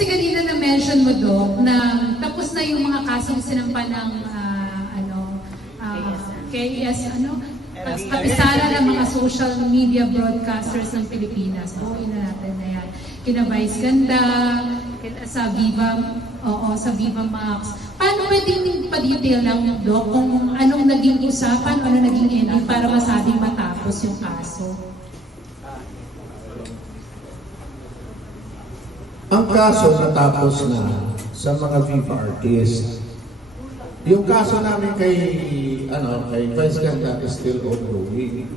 Kasi kanina na-mention mo, Doc, na tapos na yung mga kasong sinampa ng KS, kapisaran ng mga social media broadcasters ng Pilipinas. Buuin na natin na yan. Kina Vice Ganda, sa Viva Max. Paano pwedeng pa-detail lang, Doc, kung anong naging usapan, ano naging ending para masabing matapos yung kaso? Ang kaso natapos na sa mga Viva artists. Yung kaso namin kay Vice Ganda is still ongoing.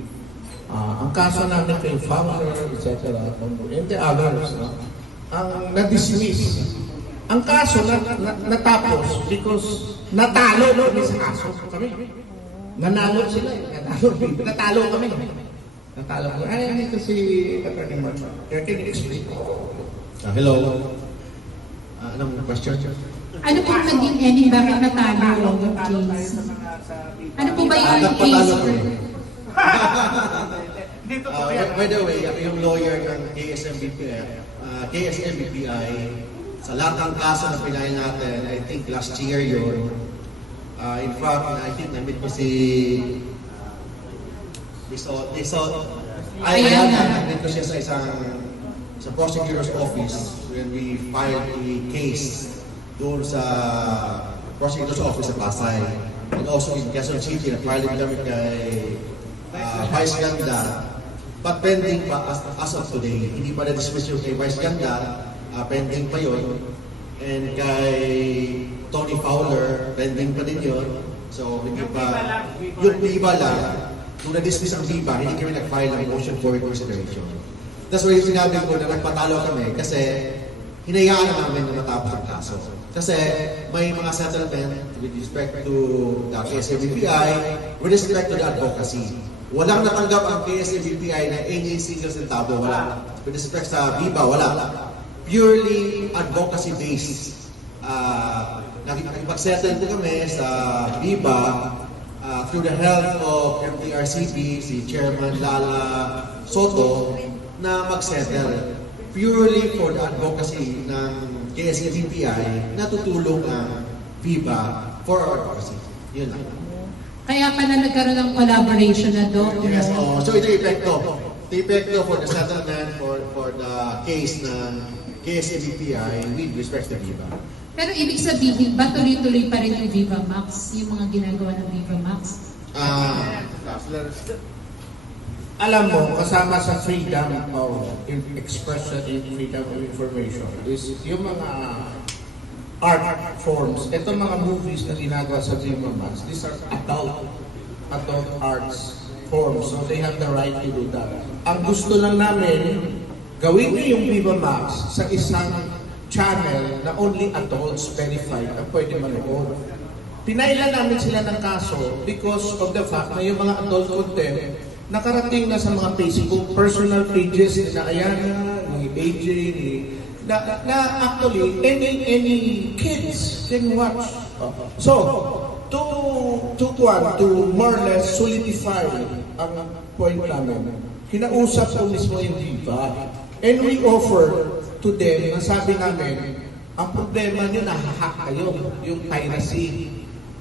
Ang kaso namin kay founder, etc. and the others, ang na-dismiss. Ang kaso natapos because natalo kami sa kaso. Kami. Nanalo sila. Natalo kami. Natalo kami. Ay, ito si Atty. Mark. Can you explain? Hello. Anong question? Ano po naging ending? Bakit natalo yung case? Ano po ba yung case? By the way, yung lawyer ng KSMBPI, sa lahat ng kaso na pinahin natin, I think last year yun. In fact, I think na-meet ko si na-meet ko siya sa prosecutor's office when we filed a case doon sa prosecutor's office sa Pasay. And also in Quezon City, na-file din kami kay Vice Ganda. But pending pa as of today, hindi pa na-dismiss yung kay Vice Ganda, pending pa yun. And kay Tony Fowler, pending pa din yun. So hindi pa, yung Viva lang, nung na-dismiss ang Viva, hindi kami nag-file ng motion for reconsideration. That's why yung sinabi ko na nagpatalo kami kasi hinayaan na namin na matapos ang kaso. Kasi may mga settlement with respect to the KSMBPI, with respect to the advocacy. Walang natanggap ang KSMBPI na any single centavo, wala. With respect sa Viva, wala. Purely advocacy-based. Nakipag-settle po kami sa Viva through the help of MTRCB, si Chairman Lala Soto, na mag-settle purely for the advocacy ng KSMBPI na tutulong ang Viva for our advocacy. Yun lang. Kaya pala nagkaroon ng collaboration na, Doc. Yes, so ito yung epekto. Ito yung epekto for the settlement for the case ng KSMBPI with respect to Viva. Pero ibig sabihin ba tuloy-tuloy pa rin yung Viva Max? Yung mga ginagawa ng Viva Max? Alam mo, kasama sa freedom of expression and freedom of information is yung mga art forms. Ito mga movies na ginagawa sa Viva Max, these are adult arts forms. So they have the right to do that. Ang gusto lang namin, gawin niyo yung Viva Max sa isang channel na only adults verified ang pwede manood. Pinailan namin sila ng kaso because of the fact na yung mga adult content nakarating na sa mga Facebook personal pages ni Ayana, ni AJ, na actually any kids can watch. So, to more or less solidify ang point namin, kinausap ko mismo yung Viva, and we offer to them, sabi namin, ang problema nyo, nahahack kayo, yung piracy.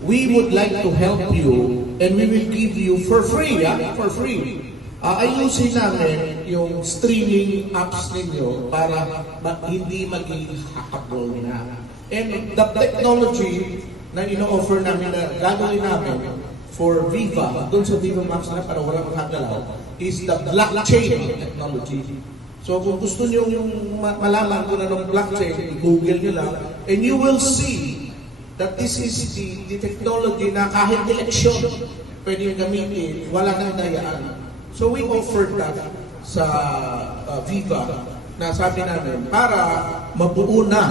We would like to help you and we will give you for free, for free. Ayusin namin yung streaming apps ninyo para hindi maging hackable na. And the technology na ino-offer namin na gagawin namin for Viva, doon sa Viva Max na para walang makagalaw, is the blockchain technology. So kung gusto nyo yung malaman kung anong blockchain, i-google nyo lang, and you will see that this is the technology na kahit eleksyon pwede yung gamitin, wala nang dayaan. So we offered that sa Viva na sabi namin, para mabuo na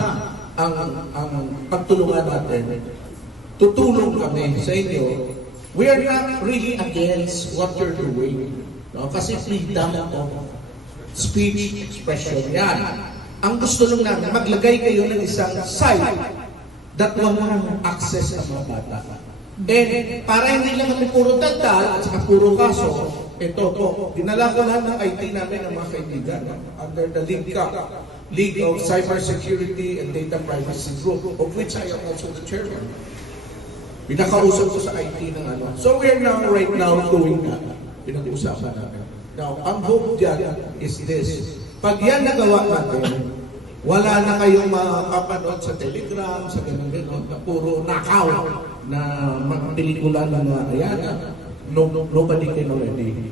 ang pagtulungan natin, tutulong kami sa inyo. We are not really against what you're doing. No? Kasi freedom of speech, expression, yan. Ang gusto lang namin, maglagay kayo ng isang site that walang access sa mga bata. And para hindi lang kami puro tagdal at saka puro kaso, ito po, dinala ko lahat ng IT namin ng mga kaibigan under the link up. League of Cybersecurity and Data Privacy Group, of which I am also the chairman. Pinakausap ko sa IT ng ano. So we're now, right now, doing that. Pinag-uusapan natin. Now, ang hope dyan is this. Pag yan nagawa natin, wala na kayong makapanood sa Telegram, sa ganun-ganun, na puro nakaw na mga pelikula ng mga ayan. Nobody can already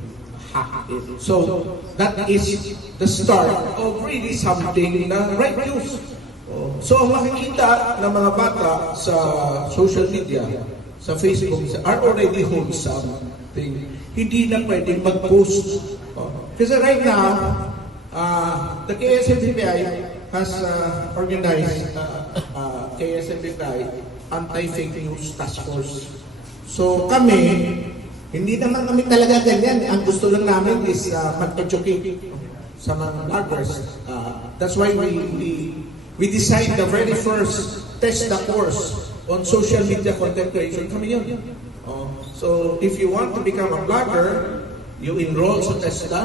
hack it. So, that is the start of really something na right use. So, ang makikita ng mga bata sa social media, sa Facebook, are already wholesome thing. Hindi na pwedeng mag-post. Kasi right now, the KSMPI has organized KSMPI Anti-Fake News Task Force. So kami, hindi naman kami talaga ganyan. Ang gusto lang namin is mag-educate sa mga bloggers. That's why we designed the very first TESDA course on social media content creation. Kami yun. So if you want to become a blogger, you enroll sa TESDA.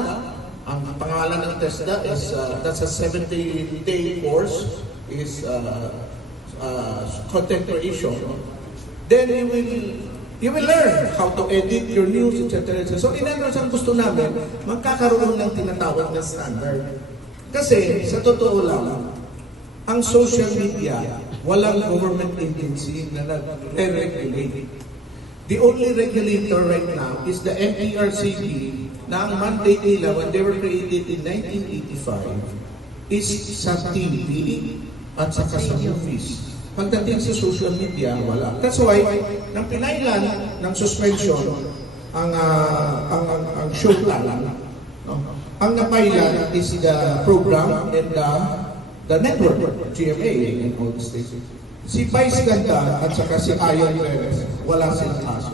Ang pangalan ng TESDA is, that's a 70-day course, is content creation. Then you will learn how to edit your news, etc. So in-enroll ang gusto namin, magkakaroon ng tinatawag na standard. Kasi sa totoo lang, ang social media, walang government agency na nag-regulate. The only regulator right now is the MPRCB na ang mandate nila when they were created in 1985 is sa TV at saka sa movies. Pagdating sa social media, wala. That's why, nang pinailan ng suspension ang Showtime, ang napailan is the program and the network, GMA and all the stations. Si Vice Ganda at saka si Ayon Perez, wala silang kaso.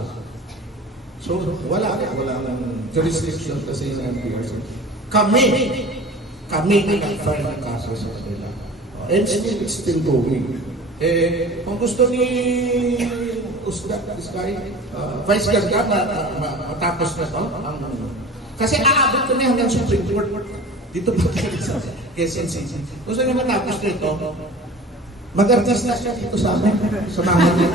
So, wala ng jurisdiction kasi ng MPRC. Kami ang nag-file ng kaso sa kanila. And it's still going. Kung gusto ni this guy, Vice Ganda, matapos na to, kasi aabot ko na hanggang Supreme Court. Dito pa tayo sa Quezon City. Gusto niya matapos nito, mag-artista siya dito sa amin. Samahan niya.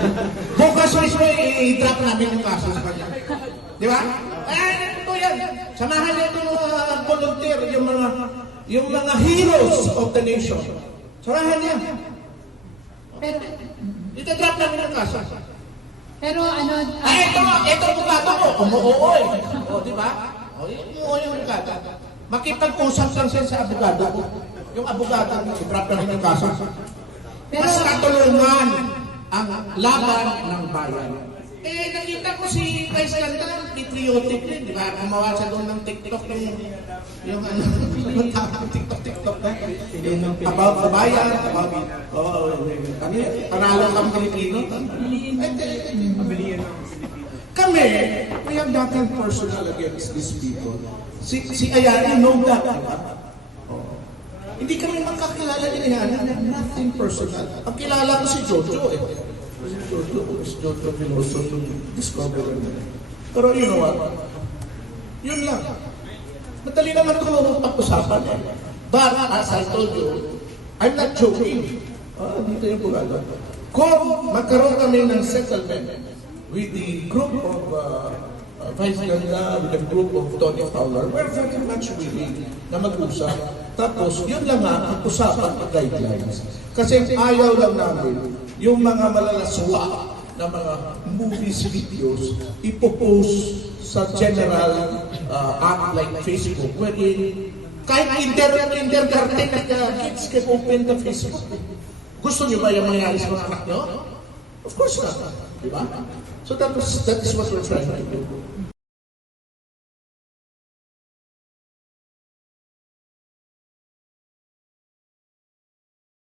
Bukas mismo i-drop namin yung kaso sa kanya. Di ba? Ito yan. Samahan niya itong volunteer, yung mga heroes of the nation. Samahan niya. Pero, I-drop namin yung kaso. pero ano... Ito ang bukado ko. Umuoo eh. O, di ba? O, umuoo yung bukado. Makipag-usap lang siya sa abogado ko. Yung abogado, i-drop namin yung kaso. Mas katulungan ang laban ng bayan. Nakita ko si Vice Ganda, patriotic din, di ba? Gumawa siya doon ng TikTok, yung TikTok na. About the bayan, about, panalo kang Pilipino. Kami, we have nothing personal against these people. Si Ayala, no that, di ba? Hindi kami magkakilala ni Ayala, nothing personal. Ang kilala ko si Jojo eh. Si Jojo Piloso yung discoverer na. Pero you know what? Yun lang. Madali naman ko pag-usapan eh. But as I told you, I'm not joking. Dito yung pulala. Kung magkaroon kami ng settlement with the group of Vice Ganda, with the group of Tony Fowler, we're very much willing na mag-usap. Tapos, yun lang ang usapan at guidelines. Kasi ayaw lang namin yung mga malalaswa na mga movies, videos, ipopost sa general app like Facebook, wherein kahit kindergarten at kids can open the Facebook. Gusto nyo ba yung mangyari sa mga anak nyo? Of course not. Diba? So that is what we're trying to do.